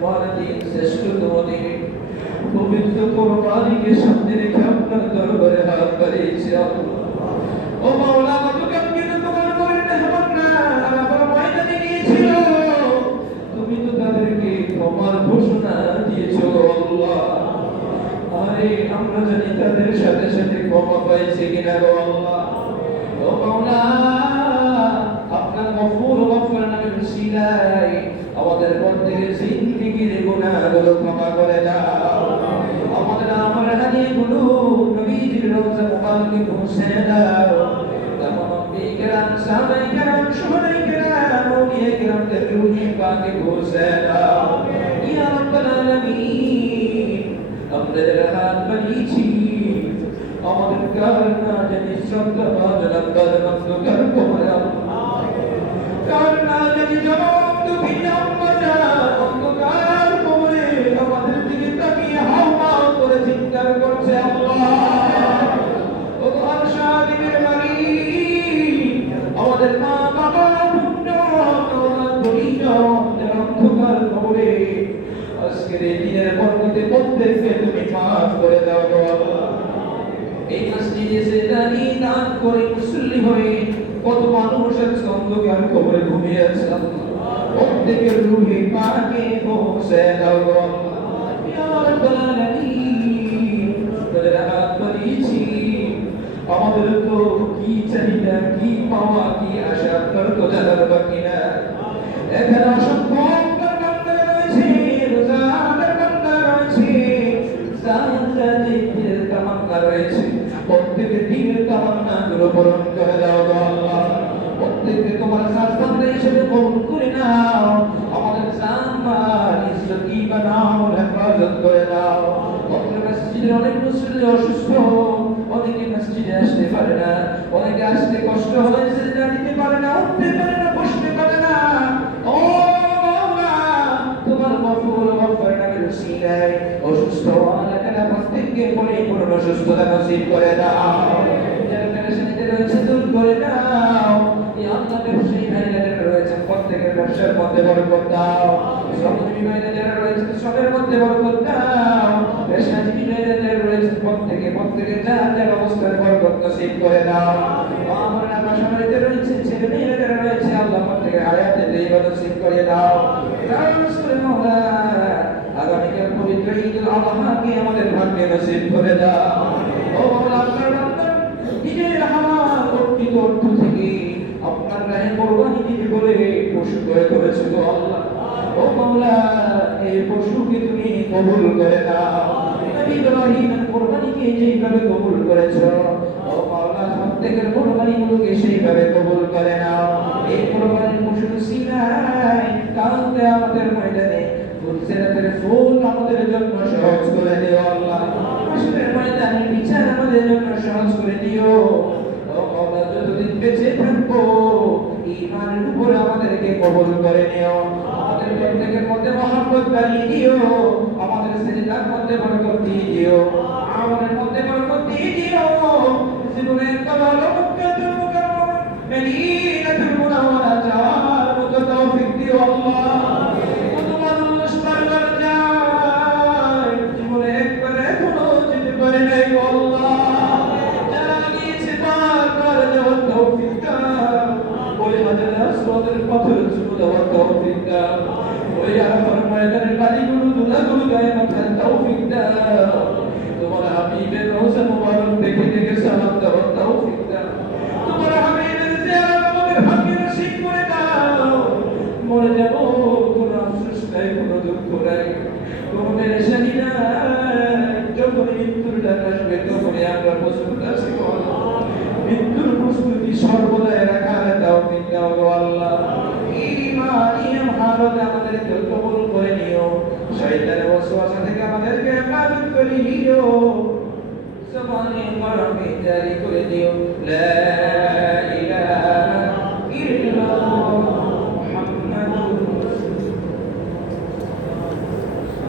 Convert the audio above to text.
দিন শ্রেষ্ঠতম দিনে পবিত্র কোরবানিকে সামনে রেখে আপনার দরবারে হাত বাড়িয়েছি ও মাওলা গতকালকে তো তোমার ঘরের মেহমানরা আমার ময়দানে গিয়েছিল তুমি তো তাদেরকে ক্ষমার ঘোষণা দিয়েছো আল্লাহ আরে আমরা জানি তাদের সাথে সাথে ক্ষমা পাইছে কিনা গো আল্লাহ ও মাওলা আপনার গফুর গফুর নামের উসিলায় আমাদের প্রত্যেকের জিন্দেগির গুনাহগুলো ক্ষমা করে দাও আমাদের আমল হাদিগুলো নবীজির রওজা মুবারকে পৌঁছে দাও तमाम বিকরাম সাহাবায়ে কেরাম শুহাদায়ে কেরাম আউলিয়ায়ে কেরামদের রূহে পাকে পৌঁছে দাও ইয়া রাব্বাল আলামিন আমাদের হাত বাড়িয়েছি আমাদের কারণা জানি শ্রদ্ধা বাদল বাদল অন্ধকার কবরে কারণা জানি জনম দুঃখী আম্মাটা অন্ধকার কবরে আমাদের দিকে তাকিয়ে হাওমাও করে চিৎকার করছে আল্লাহ ও আরশাদের মালিক আমাদের মা বাবা অন্ধকার কবরে আজকের এই দিনের বরকতে প্রত্যেককে তুমি মাফ করে দাও আল্লাহ এই মসজিদে এসে দান করে মুসল্লি হয়ে কত মানুষ আছে অন্ধকার কবরে ঘুমিয়ে আছে প্রত্যেকের রূহে পাকে পৌঁছে দাও ইয়া রাব্বাল আলামিন তাদের হাত বাড়িয়েছি আমাদের তো কি চাহিদা কি পাওয়া কি আশা আপনার তো জানার বাকি না এখানে অসংখ্য বান্দা রয়েছে রোজাদার বান্দা রয়েছে সালাতের তামান্না রয়েছে প্রত্যেকের দিনের তামান্নাগুলো পূরণ করে দাও আল্লাহ প্রত্যেককে তোমার খাস বান্দা হিসেবে কবুল করে নাও আমাদের জান মাল ইজ্জত ঈমান আমল হেফাজত করে দাও প্রত্যেক মসজিদে অনেক মুসল্লি অসুস্থ অনেকে মসজিদে আসতে পারে না অনেকে আসতে কষ্ট হয় সেজদা দিতে পারে না উঠতে পারে না বসতে পারে না ও মাওলা তোমার গফুর গফুর নামের উসিলায় অসুস্থ আল্লাহ প্রত্যেককে পরিপূর্ণ সুস্থতা নসিব করে দাও যারা পেরেশানিতে রয়েছে দূর করে দাও ইয়া আল্লাহ ব্যবসায়ী ভাইরা যারা রয়েছে প্রত্যেকের ব্যবসার মধ্যে বরকত দাও শ্রমজীবী ভাইরা যারা রয়েছে সবের মধ্যে বরকত দাও পেশাজীবী ভাইরা যারা রয়েছে প্রত্যেকের জাহাজের অবস্থায় বরকত নসিব করে দাও আমার বাসাবাড়িতে রয়েছে ছেলে মেয়েরা যারা রয়েছে আল্লাহ প্রত্যেকের হায়াতে দীর্ঘ নসিব করে দাও মাওলা আগামীকাল পবিত্র ঈদুল আযহাকে আমাদের ভাগ্যে নসিব করে দাও ও মাওলা আপনার বান্দা নিজের হালাল অর্পিত অর্থ থেকে আপনার রাহে কুরবানি দিতে বলে পশু ক্রয় করেছে গো আল্লাহ ও মাওলা এই পশুকে তুমি কবুল করে নাও নবী ইব্রাহিমের কুরবানিকে যেভাবে কবুল করেছো ও মাওলা প্রত্যেকের কুরবানিগুলোকে সেইভাবে কবুল করে নাও এই কুরবানির পশুর সিনাই কাল কিয়ামতের ময়দানে ফুলসিরাতের ফুল আমাদের জন্য সহজ করে দিও আল্লাহ হাসরের ময়দানে বিচার আমাদের জন্য সহজ করে দিও ও মাওলা যতদিন বেঁচে থাকবো ঈমানের উপর আমাদেরকে কবুল করে নিও আমাদের প্রত্যেকের মধ্যে মহব্বত বাড়িয়ে দিও আমাদের সিজদার মধ্যে বরকত দিয়ে দিও আমাদের মধ্যে বরকত দিয়ে দিও জীবনে কবল মক্কাতুল মুকাররমা মদিনাতুল মুনাওয়ারা যাওয়ার মতো তৌফিক দিও আল্লাহ তোমার হাবিবের রওজা মুবারক দেখে দেখে সালাম দেওয়ার তৌফিক দাও তোমার হাবিবের জিয়ারত আমাদের ভাগ্যে নসিব করে দাও মরে যাব কোনো আফসোস নাই কোনো দুঃখ নাই কোনো পেরেশানি নাই যখন মৃত্যুর ডাক আসবে তখনই আমরা প্রস্তুত আছি মৃত্যুর প্রস্তুতি সর্বদা রাখার তৌফিক দাও গো আল্লাহ ঈমান হালত আমাদেরকে কবুল করে নিও শয়তানের ওয়াসওয়াসা থেকে আমাদেরকে হেফাজত করে নিও জবানে মুবারকে জারি করে দিও লা ইলাহা ইল্লাল্লাহ